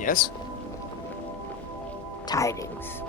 Yes? Tidings.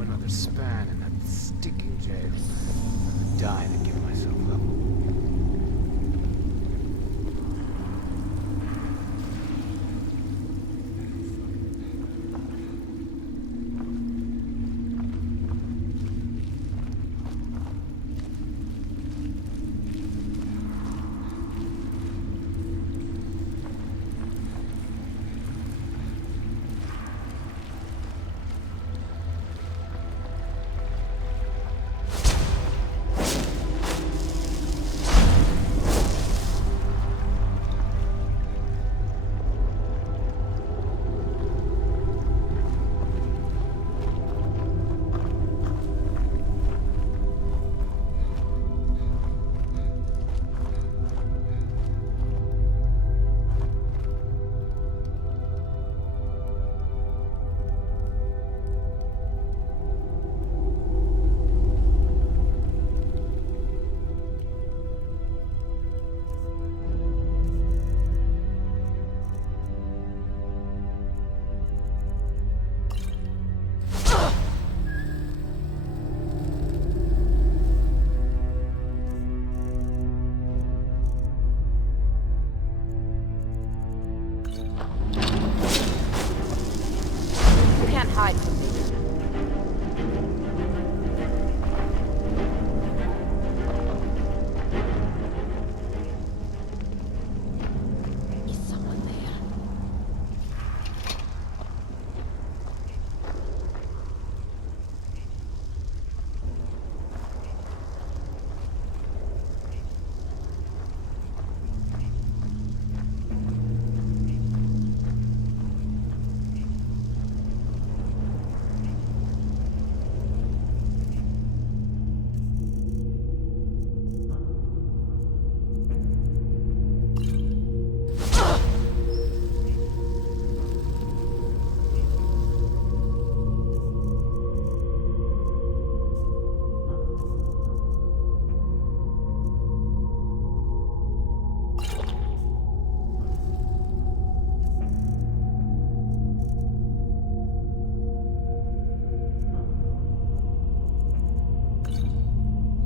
do another span in that stinking jail. I'd die to give myself up.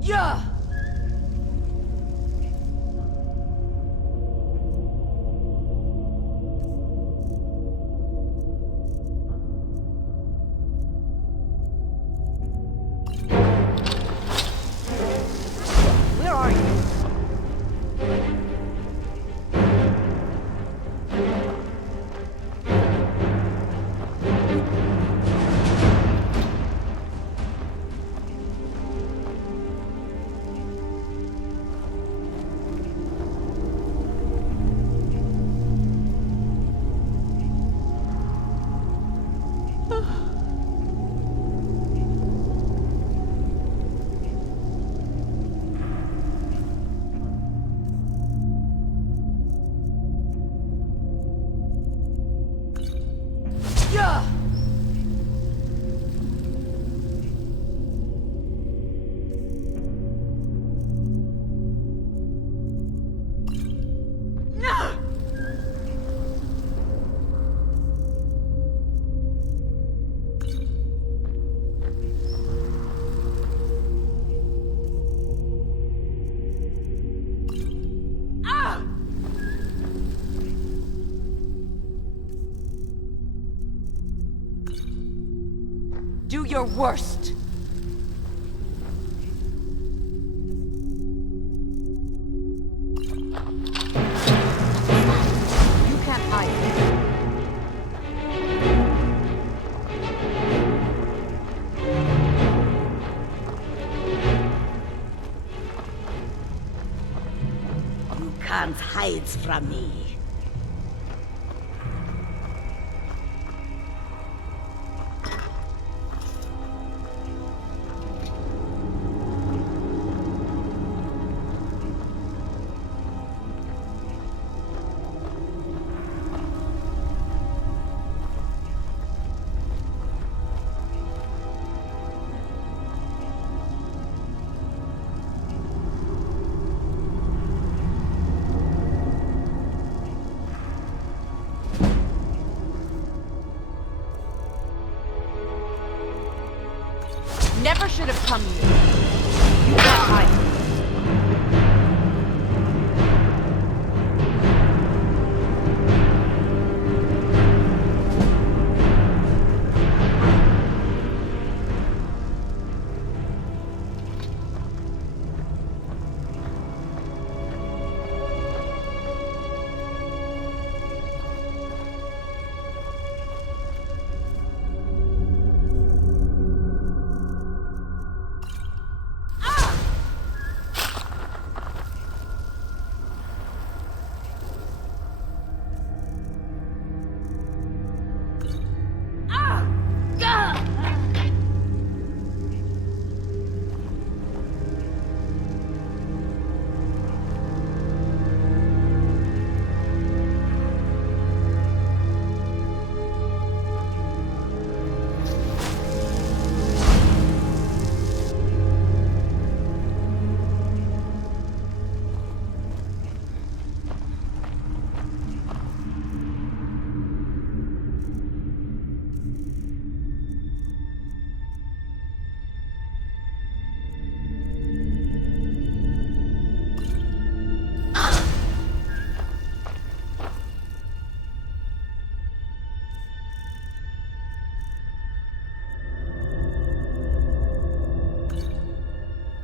Yeah! Where are you? Do your worst! You can't hide. You can't hide from me. never should have come here. You can't hide.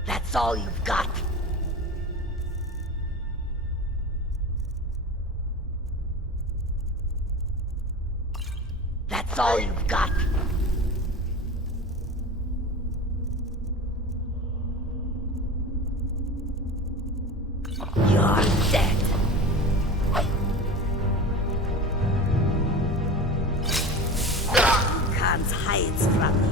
That's all you've got. That's all you've got. You're dead. You can't hide from me.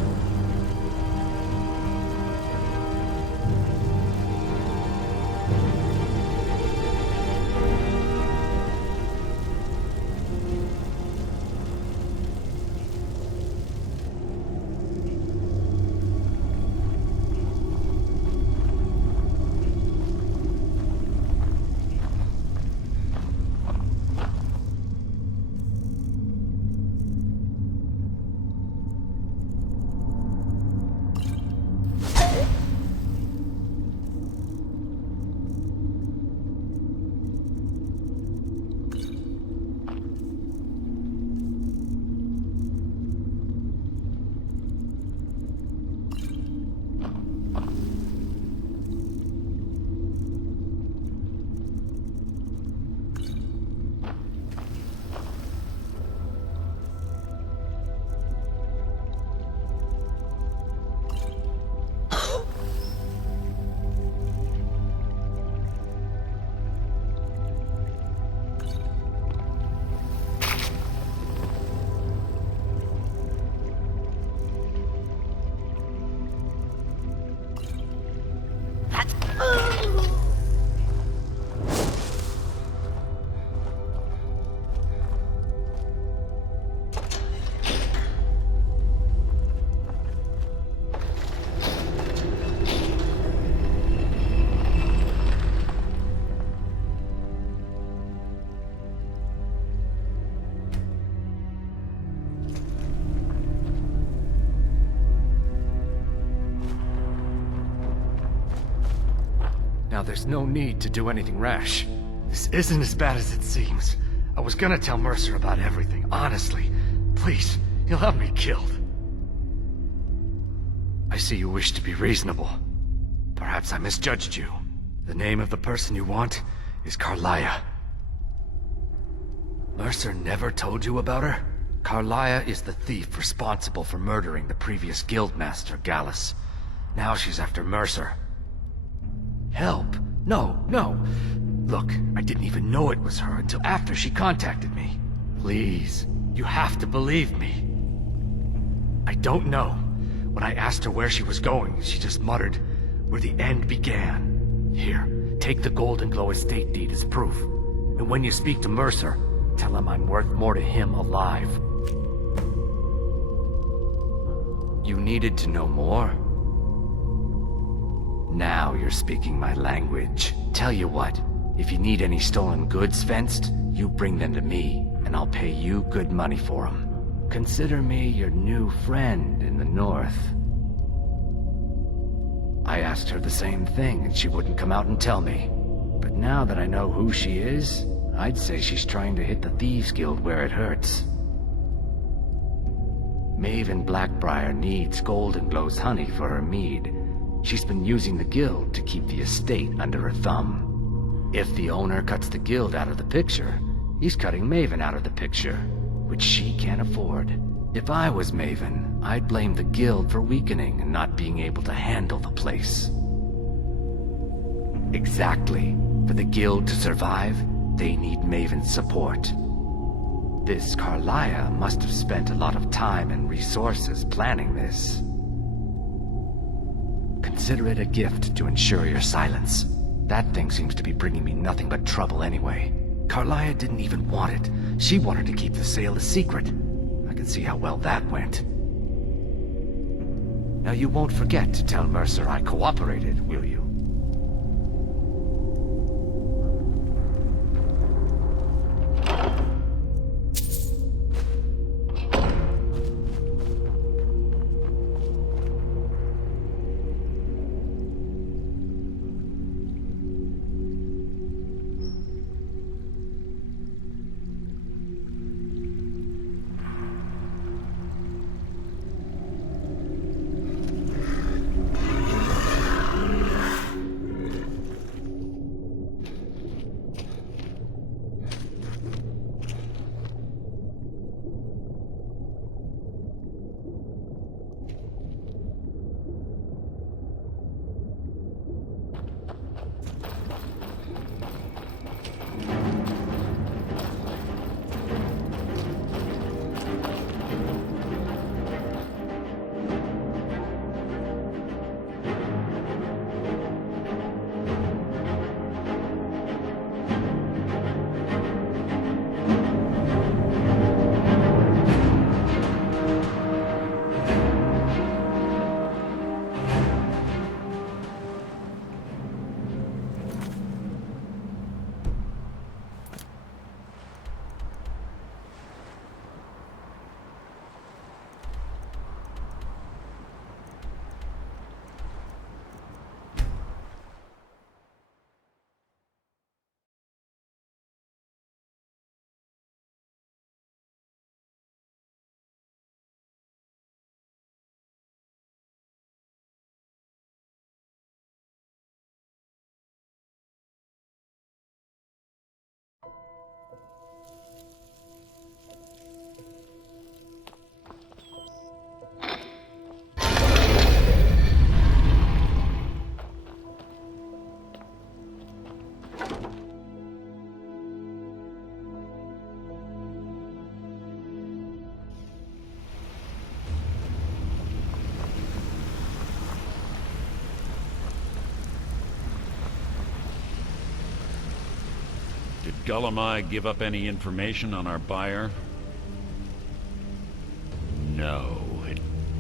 Now there's no need to do anything rash. This isn't as bad as it seems. I was gonna tell Mercer about everything, honestly. Please, he'll have me killed. I see you wish to be reasonable. Perhaps I misjudged you. The name of the person you want is Carlia. Mercer never told you about her? Carlia is the thief responsible for murdering the previous guildmaster, Gallus. Now she's after Mercer. Help? No, no. Look, I didn't even know it was her until after she contacted me. Please, you have to believe me. I don't know. When I asked her where she was going, she just muttered, "Where the end began." Here, take the Golden Glow estate deed as proof. And when you speak to Mercer, tell him I'm worth more to him alive. You needed to know more? Now you're speaking my language. Tell you what, if you need any stolen goods fenced, you bring them to me, and I'll pay you good money for them. Consider me your new friend in the north. I asked her the same thing, and she wouldn't come out and tell me. But now that I know who she is, I'd say she's trying to hit the Thieves Guild where it hurts. Maven Blackbriar needs Goldenglow's honey for her mead. She's been using the guild to keep the estate under her thumb. If the owner cuts the guild out of the picture, he's cutting Maven out of the picture, which she can't afford. If I was Maven, I'd blame the guild for weakening and not being able to handle the place. Exactly. For the guild to survive, they need Maven's support. This Carlia must have spent a lot of time and resources planning this. Consider it a gift to ensure your silence. That thing seems to be bringing me nothing but trouble anyway. Carlia didn't even want it. She wanted to keep the sale a secret. I can see how well that went. Now you won't forget to tell Mercer I cooperated, will you? Did Gullamai give up any information on our buyer? No,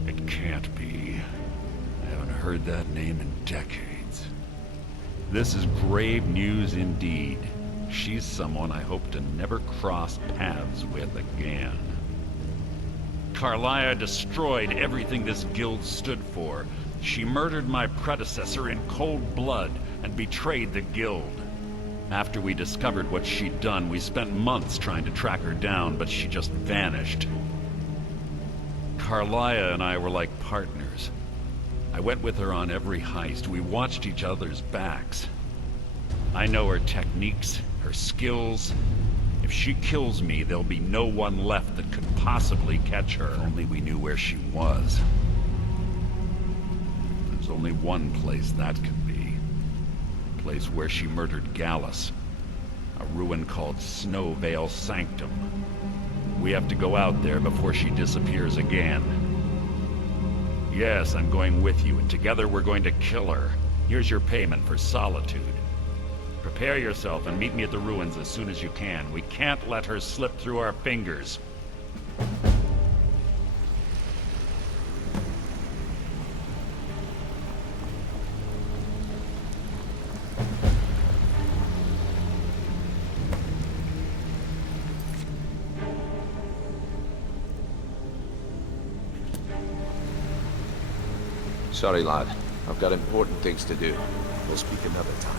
it can't be. I haven't heard that name in decades. This is grave news indeed. She's someone I hope to never cross paths with again. Carlia destroyed everything this guild stood for. She murdered my predecessor in cold blood and betrayed the guild. After we discovered what she'd done, we spent months trying to track her down, but she just vanished. Carlia and I were like partners. I went with her on every heist. We watched each other's backs. I know her techniques, her skills. If she kills me, there'll be no one left that could possibly catch her. If only we knew where she was. There's only one place that could be. A place where she murdered Gallus. A ruin called Snowvale Sanctum. We have to go out there before she disappears again. Yes, I'm going with you, and together we're going to kill her. Here's your payment for solitude. Prepare yourself and meet me at the ruins as soon as you can. We can't let her slip through our fingers. Sorry, lad. I've got important things to do. We'll speak another time.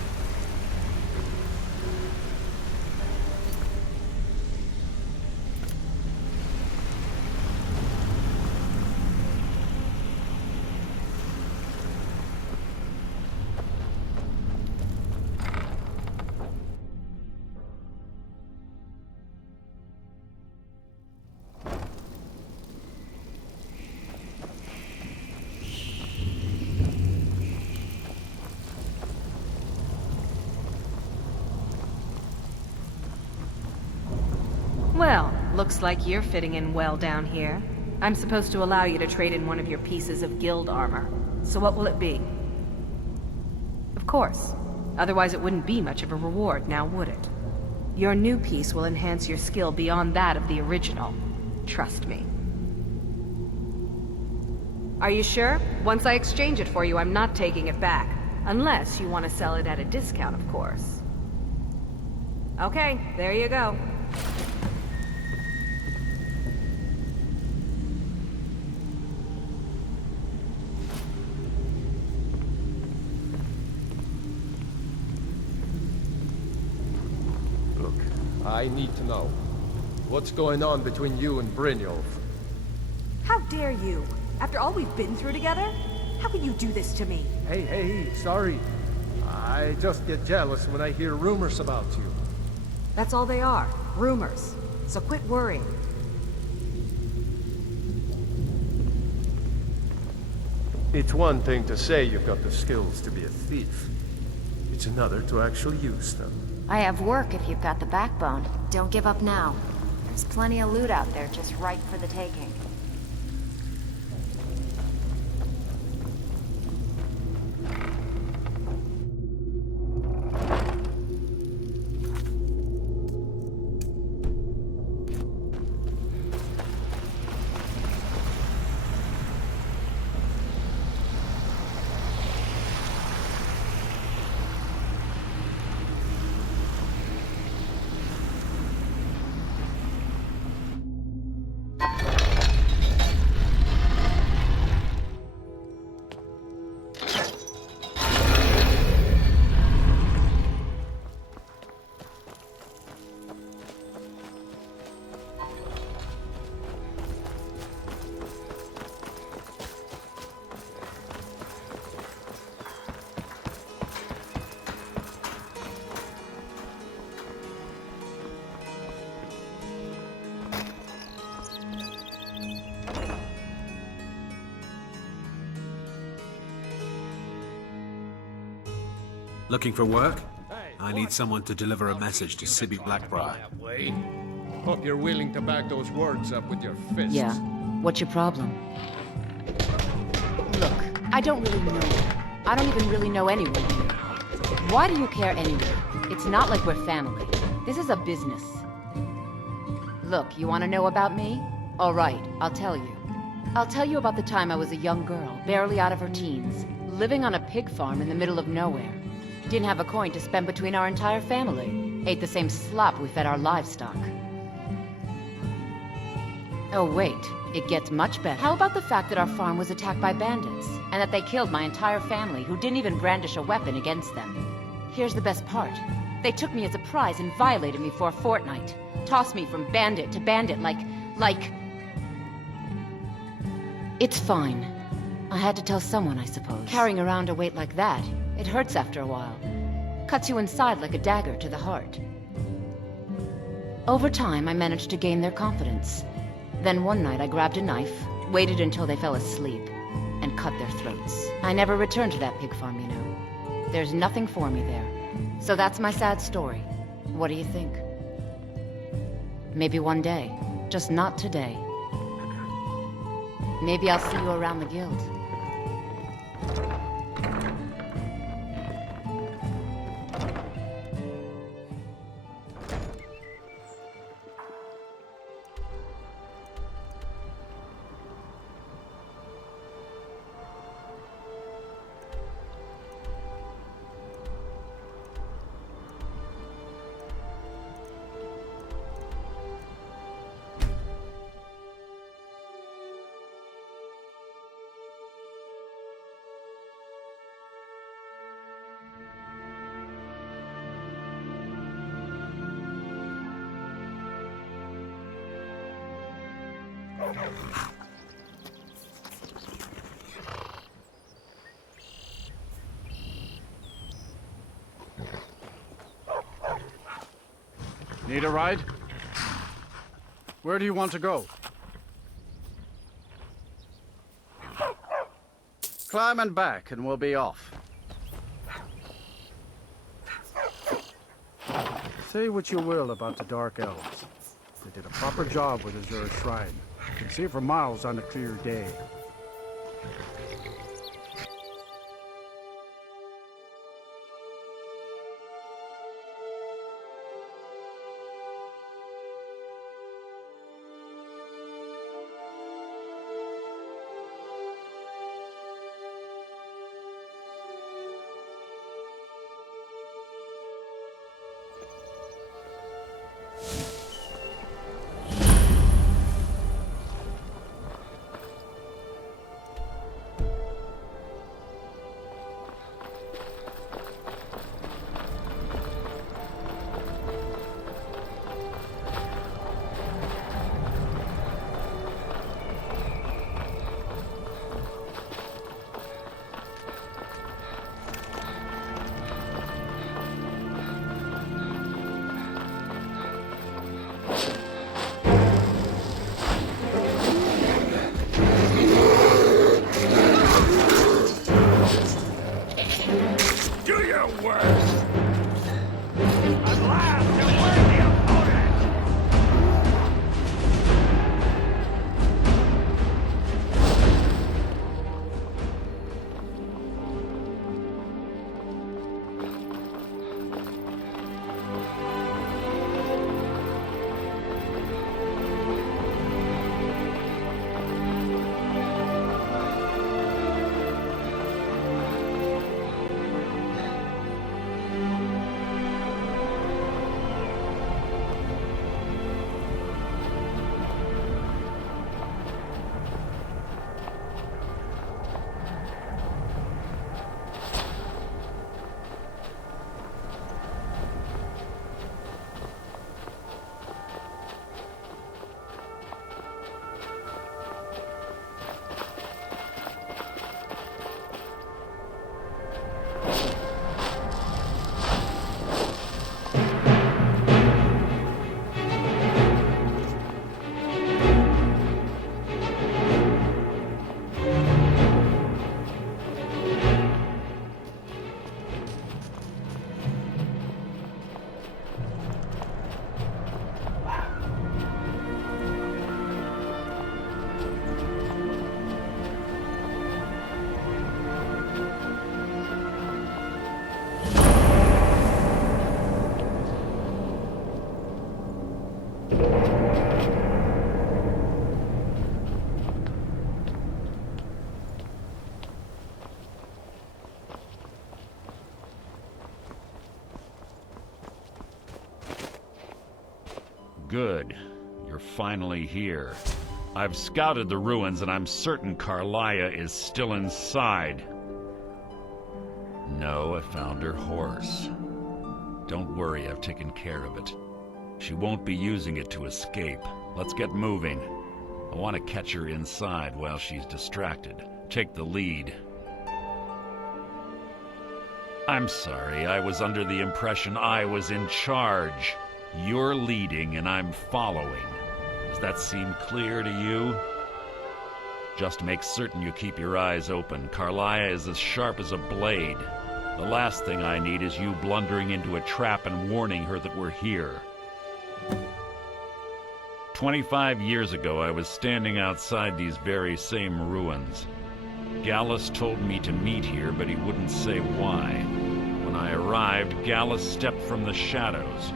Well, looks like you're fitting in well down here. I'm supposed to allow you to trade in one of your pieces of guild armor. So what will it be? Of course. Otherwise it wouldn't be much of a reward, now would it? Your new piece will enhance your skill beyond that of the original. Trust me. Are you sure? Once I exchange it for you, I'm not taking it back. Unless you want to sell it at a discount, of course. Okay, there you go. Look, I need to know. What's going on between you and Brynjolf? How dare you? After all we've been through together? How can you do this to me? Hey, sorry. I just get jealous when I hear rumors about you. That's all they are. Rumors. So quit worrying. It's one thing to say you've got the skills to be a thief. It's another to actually use them. I have work if you've got the backbone. Don't give up now. There's plenty of loot out there just ripe for the taking. Looking for work? I need someone to deliver a message to Sibby Blackbriar. Hope you're willing to back those words up with your fists. Yeah. What's your problem? Look, I don't really know you. I don't even really know anyone here. Why do you care anyway? It's not like we're family. This is a business. Look, you want to know about me? All right, I'll tell you. I'll tell you about the time I was a young girl, barely out of her teens, living on a pig farm in the middle of nowhere. Didn't have a coin to spend between our entire family. Ate the same slop we fed our livestock. Oh wait, it gets much better. How about the fact that our farm was attacked by bandits, and that they killed my entire family who didn't even brandish a weapon against them? Here's the best part. They took me as a prize and violated me for a fortnight. Tossed me from bandit to bandit like... It's fine. I had to tell someone, I suppose. Carrying around a weight like that, it hurts after a while. Cuts you inside like a dagger to the heart. Over time, I managed to gain their confidence. Then one night I grabbed a knife, waited until they fell asleep, and cut their throats. I never returned to that pig farm, you know. There's nothing for me there. So that's my sad story. What do you think? Maybe one day. Just not today. Maybe I'll see you around the guild. Need a ride? Where do you want to go? Climb and back, and we'll be off. Say what you will about the Dark Elves. They did a proper job with Azur's Shrine. You can see for miles on a clear day. Good. You're finally here. I've scouted the ruins and I'm certain Carlia is still inside. No, I found her horse. Don't worry, I've taken care of it. She won't be using it to escape. Let's get moving. I want to catch her inside while she's distracted. Take the lead. I'm sorry, I was under the impression I was in charge. You're leading and I'm following. Does that seem clear to you? Just make certain you keep your eyes open. Carlia is as sharp as a blade. The last thing I need is you blundering into a trap and warning her that we're here. 25 years ago, I was standing outside these very same ruins. Gallus told me to meet here, but he wouldn't say why. When I arrived, Gallus stepped from the shadows.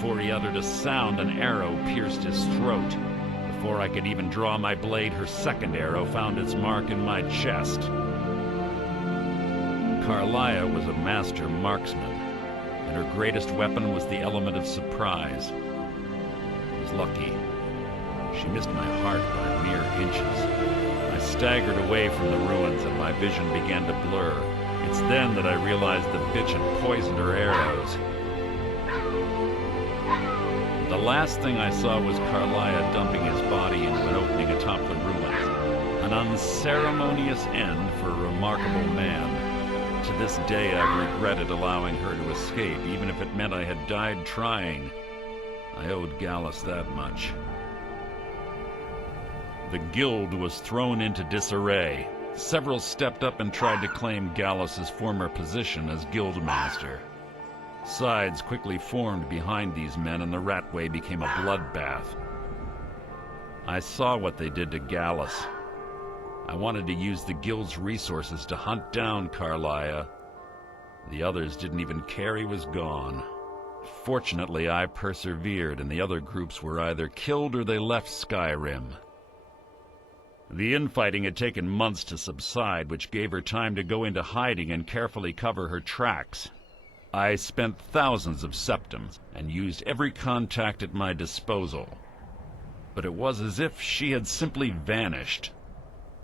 Before he uttered a sound, an arrow pierced his throat. Before I could even draw my blade, her second arrow found its mark in my chest. Carlia was a master marksman, and her greatest weapon was the element of surprise. I was lucky. She missed my heart by mere inches. I staggered away from the ruins, and my vision began to blur. It's then that I realized the bitch had poisoned her arrows. The last thing I saw was Carlia dumping his body into an opening atop the ruins. An unceremonious end for a remarkable man. To this day, I've regretted allowing her to escape, even if it meant I had died trying. I owed Gallus that much. The guild was thrown into disarray. Several stepped up and tried to claim Gallus's former position as guildmaster. Sides quickly formed behind these men, and the Ratway became a bloodbath. I saw what they did to Gallus. I wanted to use the guild's resources to hunt down Carlia. The others didn't even care he was gone. Fortunately, I persevered, and the other groups were either killed or they left Skyrim. The infighting had taken months to subside, which gave her time to go into hiding and carefully cover her tracks. I spent thousands of septims and used every contact at my disposal. But it was as if she had simply vanished.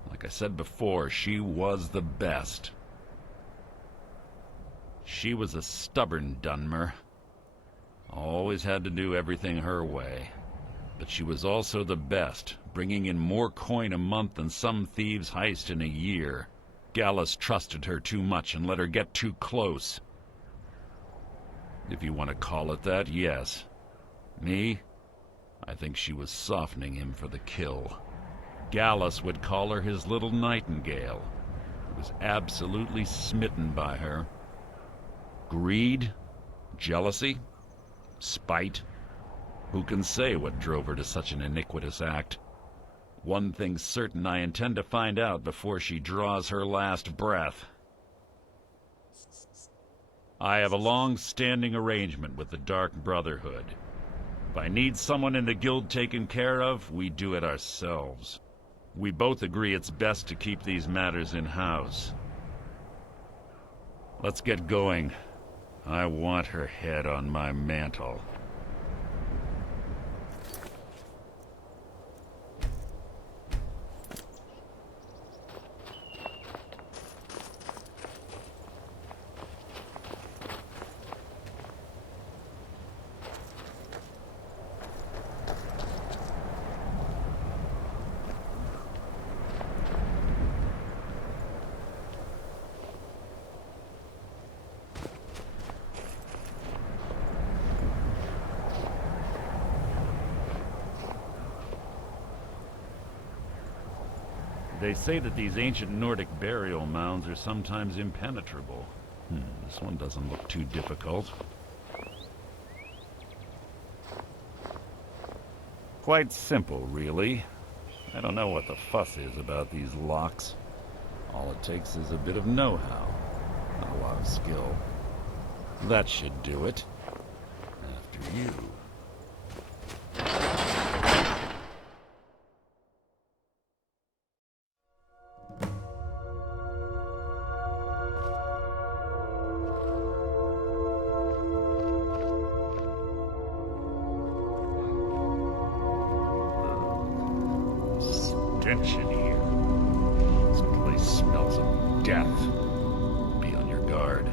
Like I said before, she was the best. She was a stubborn Dunmer. Always had to do everything her way. But she was also the best, bringing in more coin a month than some thieves heist in a year. Gallus trusted her too much and let her get too close. If you want to call it that, yes. Me? I think she was softening him for the kill. Gallus would call her his little nightingale. He was absolutely smitten by her. Greed? Jealousy? Spite? Who can say what drove her to such an iniquitous act? One thing's certain, I intend to find out before she draws her last breath. I have a long-standing arrangement with the Dark Brotherhood. If I need someone in the guild taken care of, we do it ourselves. We both agree it's best to keep these matters in-house. Let's get going. I want her head on my mantle. They say that these ancient Nordic burial mounds are sometimes impenetrable. This one doesn't look too difficult. Quite simple, really. I don't know what the fuss is about these locks. All it takes is a bit of know-how, not a lot of skill. That should do it. After you. Stench in here. This place smells of death. Be on your guard.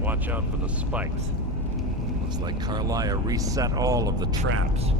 Watch out for the spikes. Looks like Carlia reset all of the traps.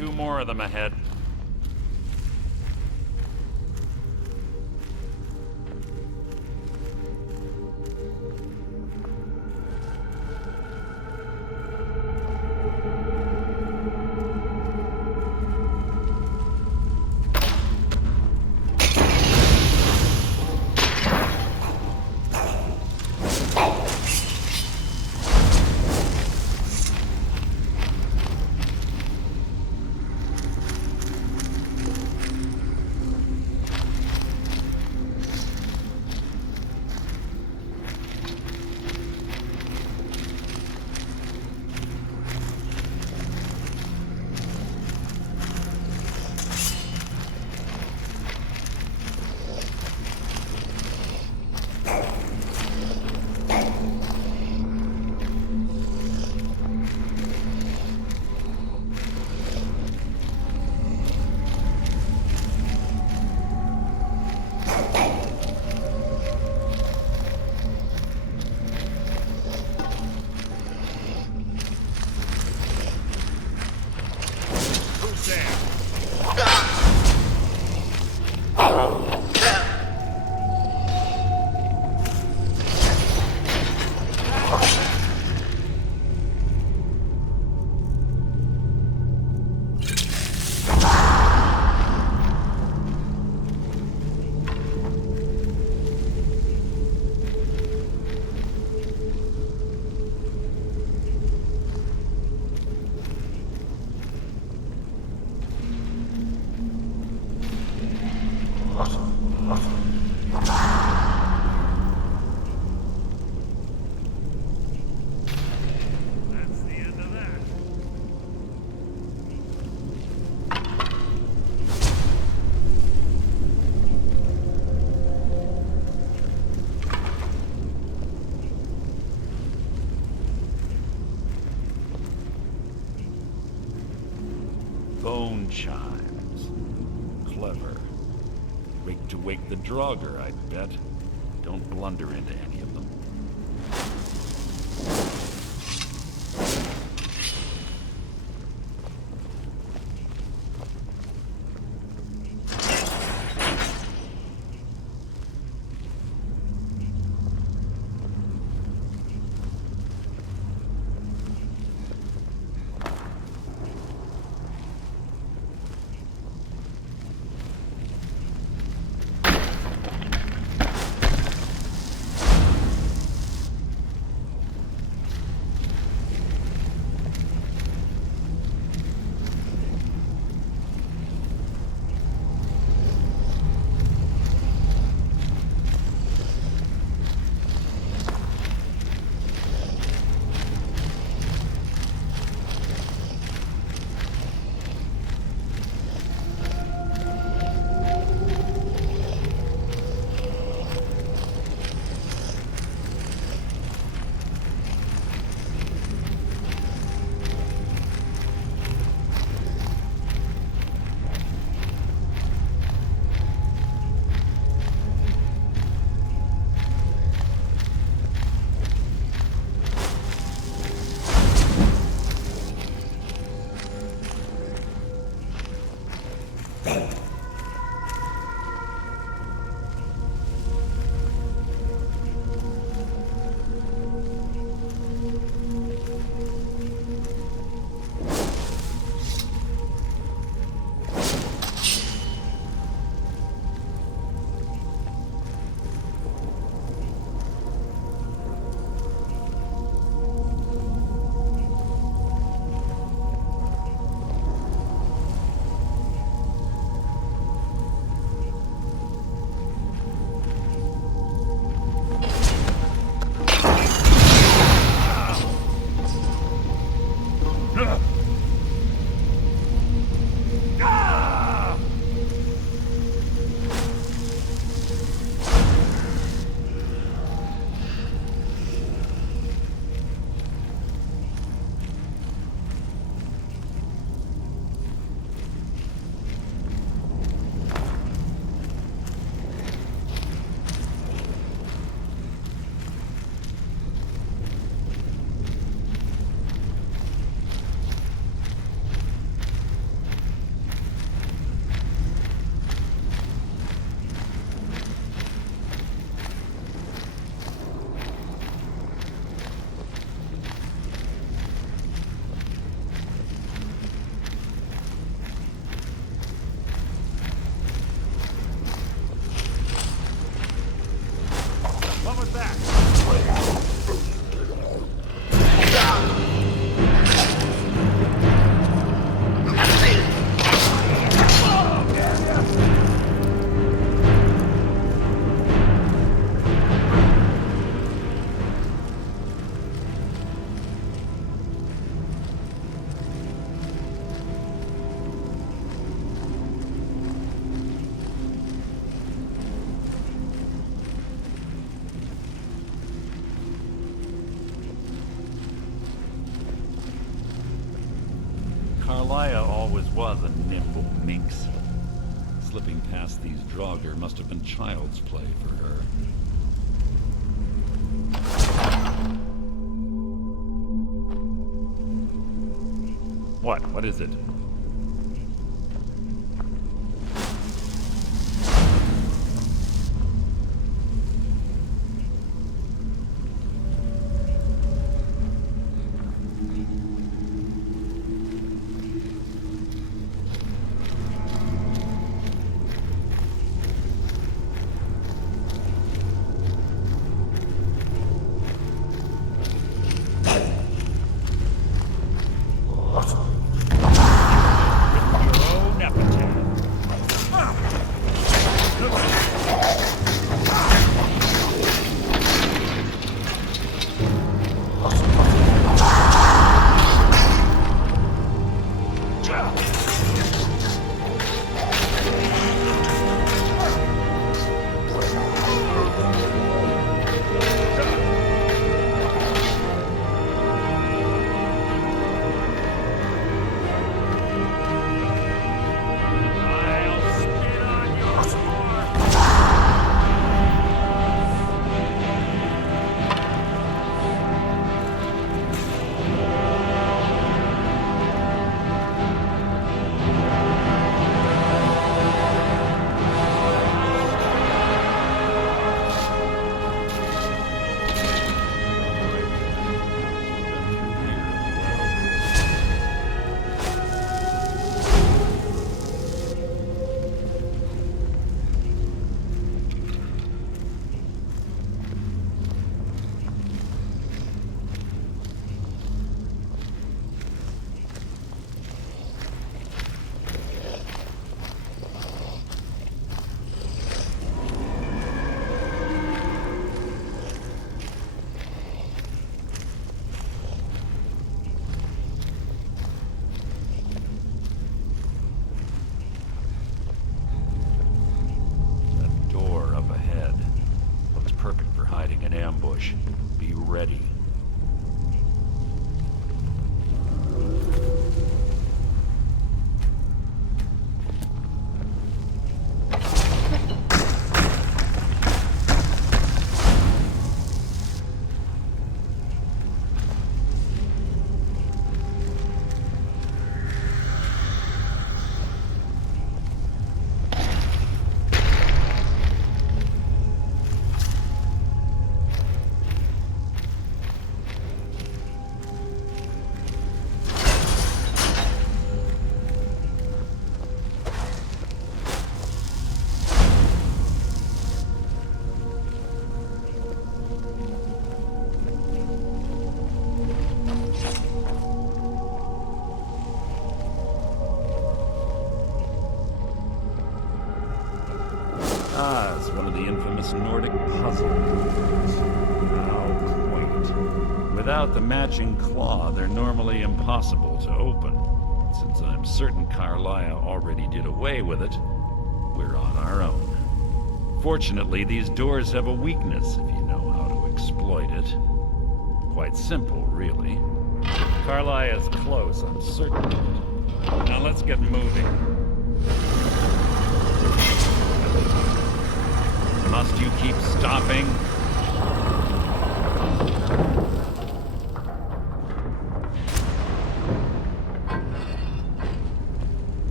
2 more of them ahead. Phone chimes. Clever. Rigged to wake the Draugr, I'd bet. Don't blunder into any of them. Carlia always was a nimble minx. Slipping past these Draugr must have been child's play for her. What? What is it? Be ready. Ah, it's one of the infamous Nordic puzzles. How quaint. Without the matching claw, they're normally impossible to open. Since I'm certain Carlia already did away with it, we're on our own. Fortunately, these doors have a weakness if you know how to exploit it. Quite simple, really. Carlia is close, I'm certain of it. Now let's get moving. Must you keep stopping?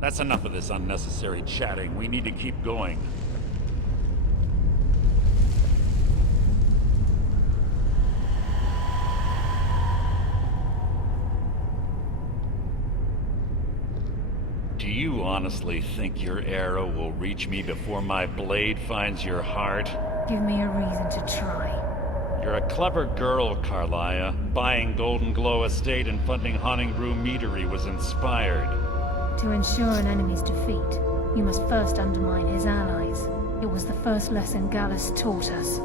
That's enough of this unnecessary chatting. We need to keep going. Do you honestly think your arrow will reach me before my blade finds your heart? Give me a reason to try. You're a clever girl, Carlia. Buying Golden Glow Estate and funding Haunting Brew Meadery was inspired. To ensure an enemy's defeat, you must first undermine his allies. It was the first lesson Gallus taught us.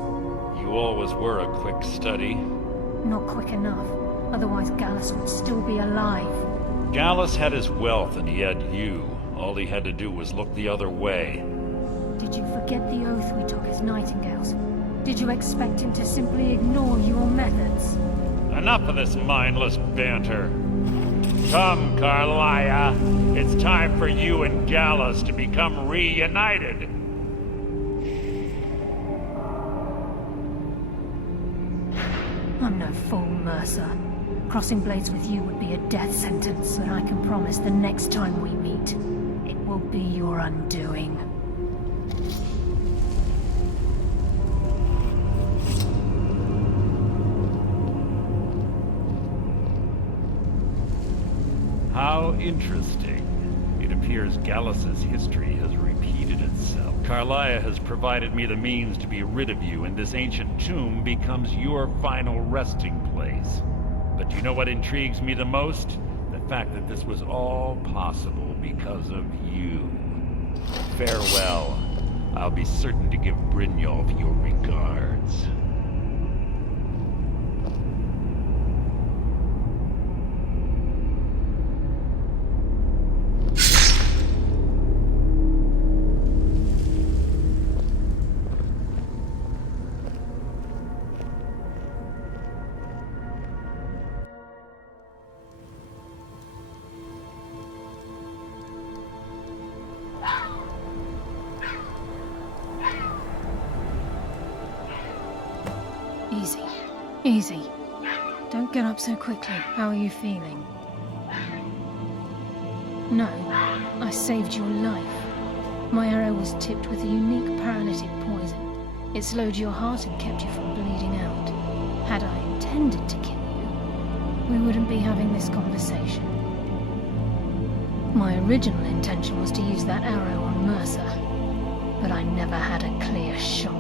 You always were a quick study. Not quick enough. Otherwise Gallus would still be alive. Gallus had his wealth and he had you. All he had to do was look the other way. Did you forget the oath we took as Nightingales? Did you expect him to simply ignore your methods? Enough of this mindless banter. Come, Carlia. It's time for you and Gallus to become reunited. I'm no fool, Mercer. Crossing blades with you would be a death sentence, but I can promise the next time we meet, it will be your undoing. How interesting. It appears Gallus's history has repeated itself. Carlia has provided me the means to be rid of you, and this ancient tomb becomes your final resting place. But do you know what intrigues me the most? The fact that this was all possible because of you. Farewell. I'll be certain to give Brynjolf your regards. Easy. Easy. Don't get up so quickly. How are you feeling? No, I saved your life. My arrow was tipped with a unique paralytic poison. It slowed your heart and kept you from bleeding out. Had I intended to kill you, we wouldn't be having this conversation. My original intention was to use that arrow on Mercer, but I never had a clear shot.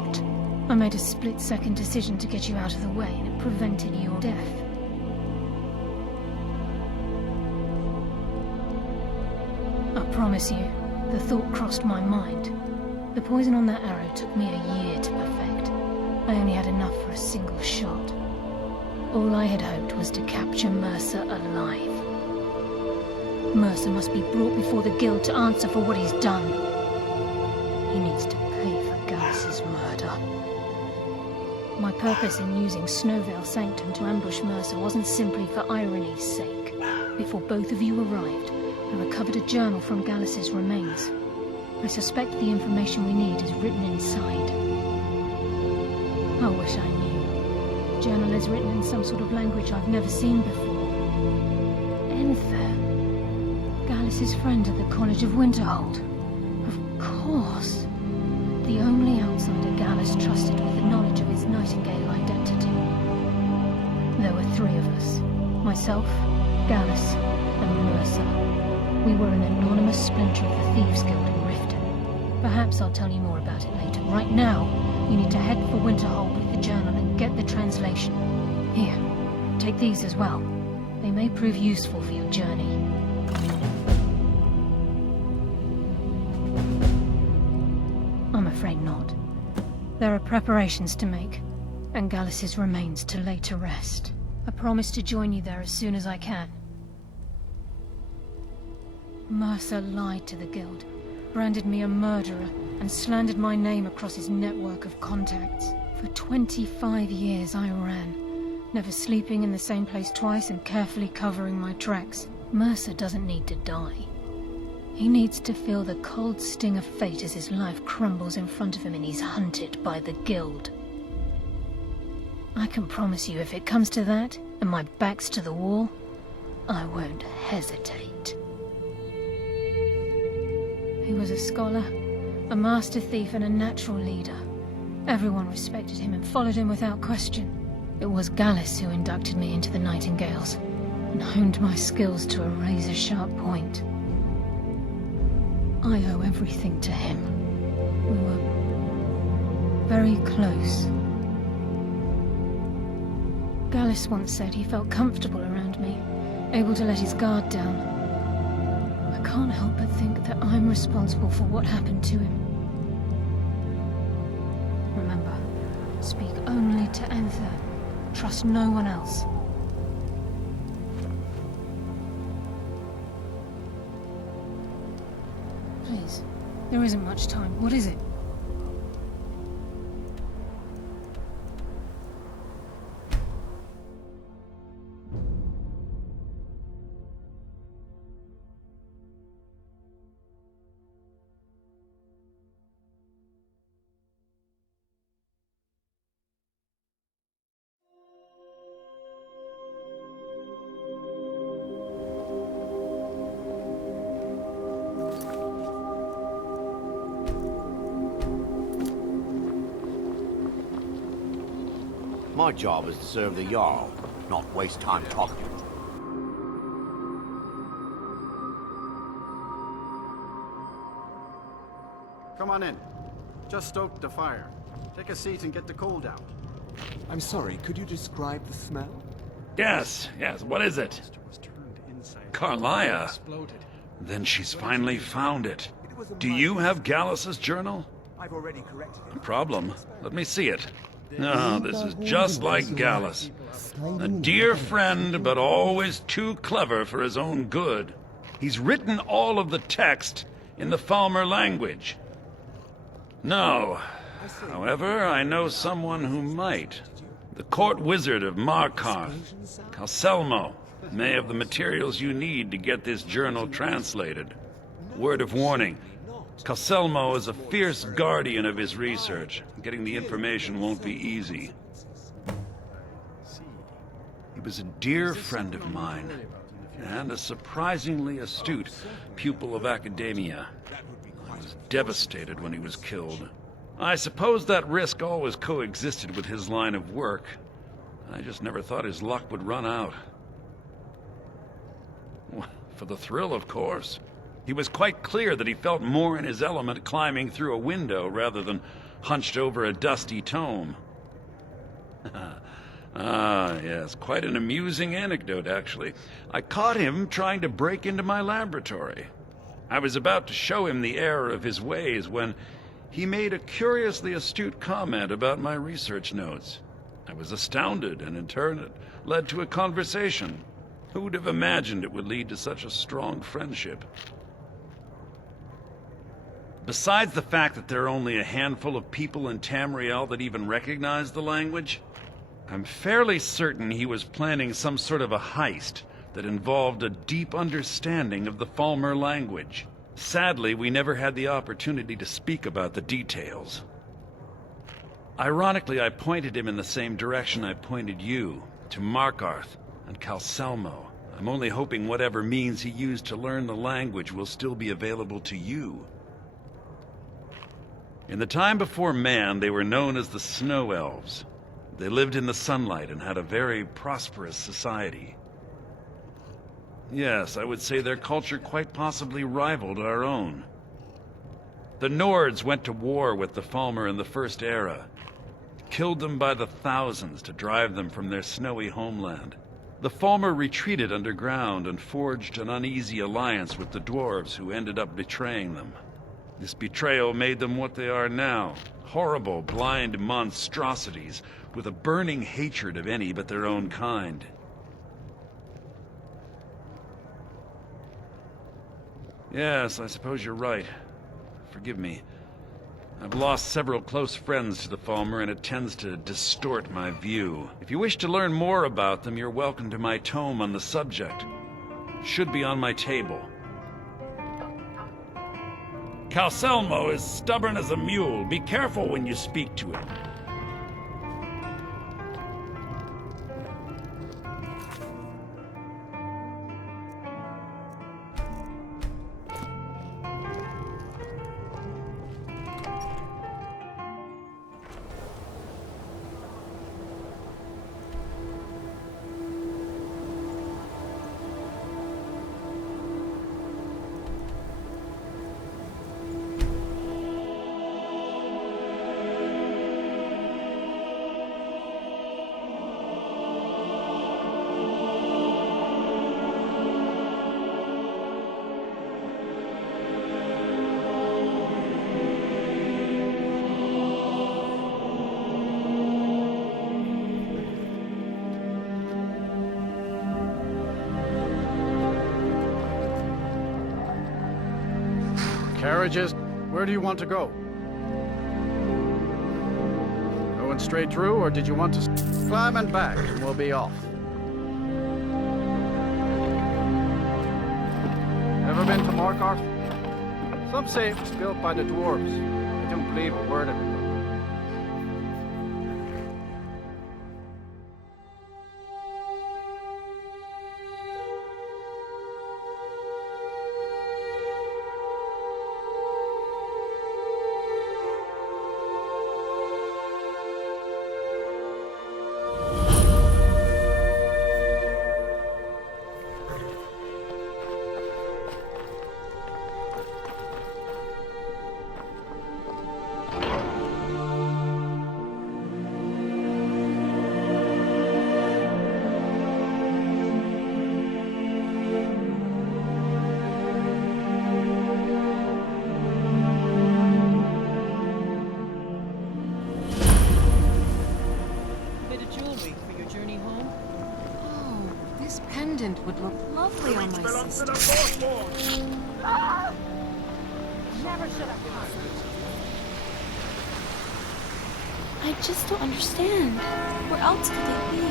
I made a split-second decision to get you out of the way, and it prevented your death. I promise you, the thought crossed my mind. The poison on that arrow took me a year to perfect. I only had enough for a single shot. All I had hoped was to capture Mercer alive. Mercer must be brought before the Guild to answer for what he's done. He needs to pay for Gallus's murder. My purpose in using Snowveil Sanctum to ambush Mercer wasn't simply for irony's sake. Before both of you arrived, I recovered a journal from Gallus's remains. I suspect the information we need is written inside. I wish I knew. The journal is written in some sort of language I've never seen before. Enther. Gallus's friend at the College of Winterhold. Of course. The only outsider Gallus trusted with the knowledge of his Nightingale identity. There were three of us. Myself, Gallus, and Mercer. We were an anonymous splinter of the Thieves Guild in Riften. Perhaps I'll tell you more about it later. Right now, you need to head for Winterhold with the journal and get the translation. Here, take these as well. They may prove useful for your journey. I'm afraid not. There are preparations to make, and Gallus's remains to lay to rest. I promise to join you there as soon as I can. Mercer lied to the Guild, branded me a murderer, and slandered my name across his network of contacts. For 25 years I ran, never sleeping in the same place twice and carefully covering my tracks. Mercer doesn't need to die. He needs to feel the cold sting of fate as his life crumbles in front of him and he's hunted by the Guild. I can promise you if it comes to that, and my back's to the wall, I won't hesitate. He was a scholar, a master thief and a natural leader. Everyone respected him and followed him without question. It was Gallus who inducted me into the Nightingales, and honed my skills to a razor-sharp point. I owe everything to him. We were very close. Gallus once said he felt comfortable around me, able to let his guard down. I can't help but think that I'm responsible for what happened to him. Remember, speak only to Enther. Trust no one else. Please, there isn't much time. What is it? My job is to serve the Jarl, not waste time talking. Come on in. Just stoked the fire. Take a seat and get the cold out. I'm sorry, could you describe the smell? Yes, what is it? Carlia. Then she's finally found it. Do you have Gallus's journal? I've already corrected it. No problem. Let me see it. No, this is just like Gallus. A dear friend, but always too clever for his own good. He's written all of the text in the Falmer language. No. However, I know someone who might. The court wizard of Markarth, Calselmo, may have the materials you need to get this journal translated. Word of warning. Calselmo is a fierce guardian of his research. Getting the information won't be easy. He was a dear friend of mine, and a surprisingly astute pupil of academia. I was devastated when he was killed. I suppose that risk always coexisted with his line of work. I just never thought his luck would run out. For the thrill, of course. He was quite clear that he felt more in his element climbing through a window rather than hunched over a dusty tome. Ah, yes, quite an amusing anecdote, actually. I caught him trying to break into my laboratory. I was about to show him the error of his ways when he made a curiously astute comment about my research notes. I was astounded, and in turn it led to a conversation. Who would have imagined it would lead to such a strong friendship? Besides the fact that there are only a handful of people in Tamriel that even recognize the language, I'm fairly certain he was planning some sort of a heist that involved a deep understanding of the Falmer language. Sadly, we never had the opportunity to speak about the details. Ironically, I pointed him in the same direction I pointed you, to Markarth and Calselmo. I'm only hoping whatever means he used to learn the language will still be available to you. In the time before man, they were known as the Snow Elves. They lived in the sunlight and had a very prosperous society. Yes, I would say their culture quite possibly rivaled our own. The Nords went to war with the Falmer in the First Era, killed them by the thousands to drive them from their snowy homeland. The Falmer retreated underground and forged an uneasy alliance with the dwarves who ended up betraying them. This betrayal made them what they are now, horrible, blind monstrosities with a burning hatred of any but their own kind. Yes, I suppose you're right. Forgive me. I've lost several close friends to the Falmer, and it tends to distort my view. If you wish to learn more about them, you're welcome to my tome on the subject. Should be on my table. Calselmo is stubborn as a mule. Be careful when you speak to him. Carriages, where do you want to go? Going straight through, or did you want to climb and back, and we'll be off? Ever been to Markarth? Some say it was built by the dwarves. I don't believe a word of it. pendant would look lovely on my sister. Never should have come. I just don't understand. Where else could they be?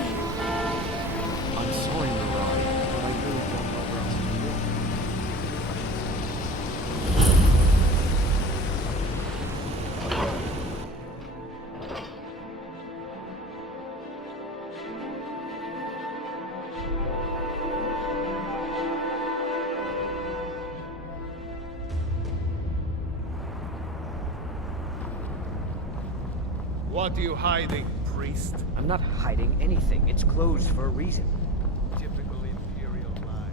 I'm sorry, Mirai, but I really don't know where else to look. What are you hiding, priest? I'm not hiding anything. It's closed for a reason. Typical Imperial lies.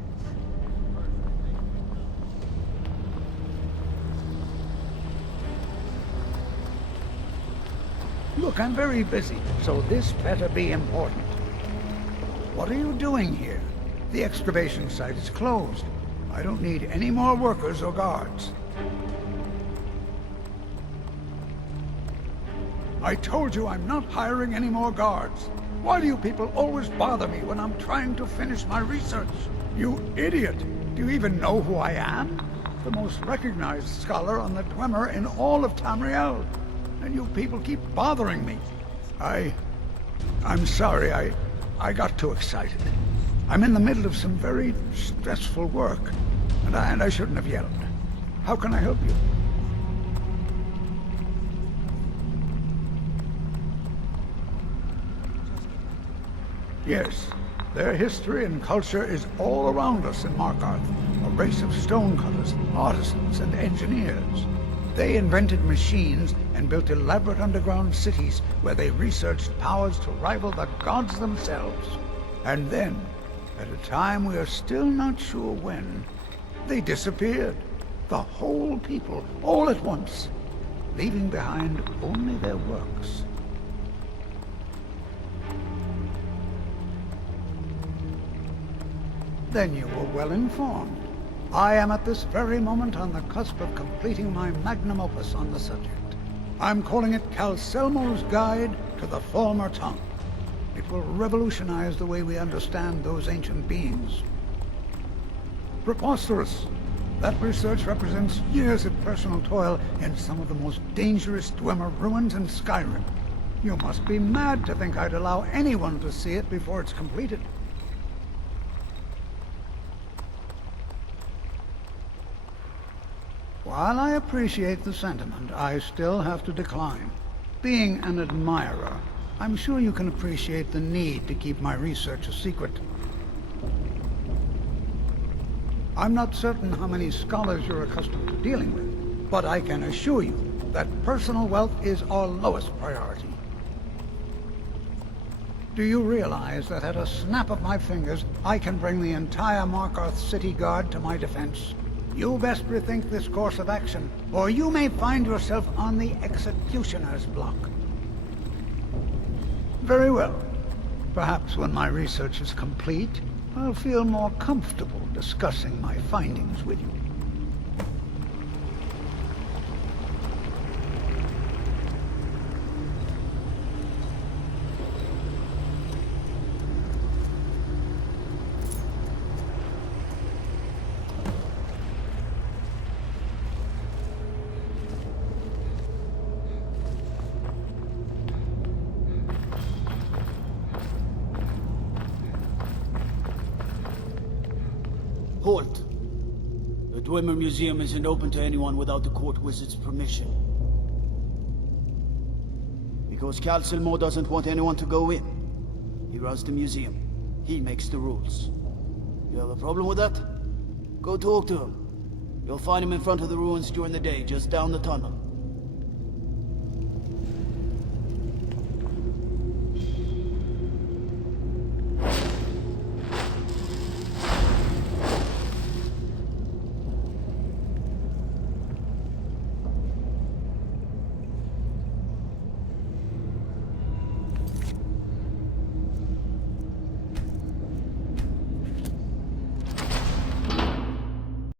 Look, I'm very busy, so this better be important. What are you doing here? The excavation site is closed. I don't need any more workers or guards. I told you I'm not hiring any more guards. Why do you people always bother me when I'm trying to finish my research? You idiot! Do you even know who I am? The most recognized scholar on the Dwemer in all of Tamriel. And you people keep bothering me. I'm sorry, I got too excited. I'm in the middle of some very stressful work, and I shouldn't have yelled. How can I help you? Yes, their history and culture is all around us in Markarth. A race of stonecutters, artisans, and engineers. They invented machines and built elaborate underground cities where they researched powers to rival the gods themselves. And then, at a time we are still not sure when, they disappeared. The whole people, all at once, leaving behind only their works. Then you were well informed. I am at this very moment on the cusp of completing my magnum opus on the subject. I'm calling it Calselmo's Guide to the Former Tongue. It will revolutionize the way we understand those ancient beings. Preposterous! That research represents years of personal toil in some of the most dangerous Dwemer ruins in Skyrim. You must be mad to think I'd allow anyone to see it before it's completed. While I appreciate the sentiment, I still have to decline. Being an admirer, I'm sure you can appreciate the need to keep my research a secret. I'm not certain how many scholars you're accustomed to dealing with, but I can assure you that personal wealth is our lowest priority. Do you realize that at a snap of my fingers, I can bring the entire Markarth City Guard to my defense? You best rethink this course of action, or you may find yourself on the executioner's block. Very well. Perhaps when my research is complete, I'll feel more comfortable discussing my findings with you. Halt! The Dwemer Museum isn't open to anyone without the court wizard's permission. Because Calselmo doesn't want anyone to go in. He runs the museum. He makes the rules. You have a problem with that? Go talk to him. You'll find him in front of the ruins during the day, just down the tunnel.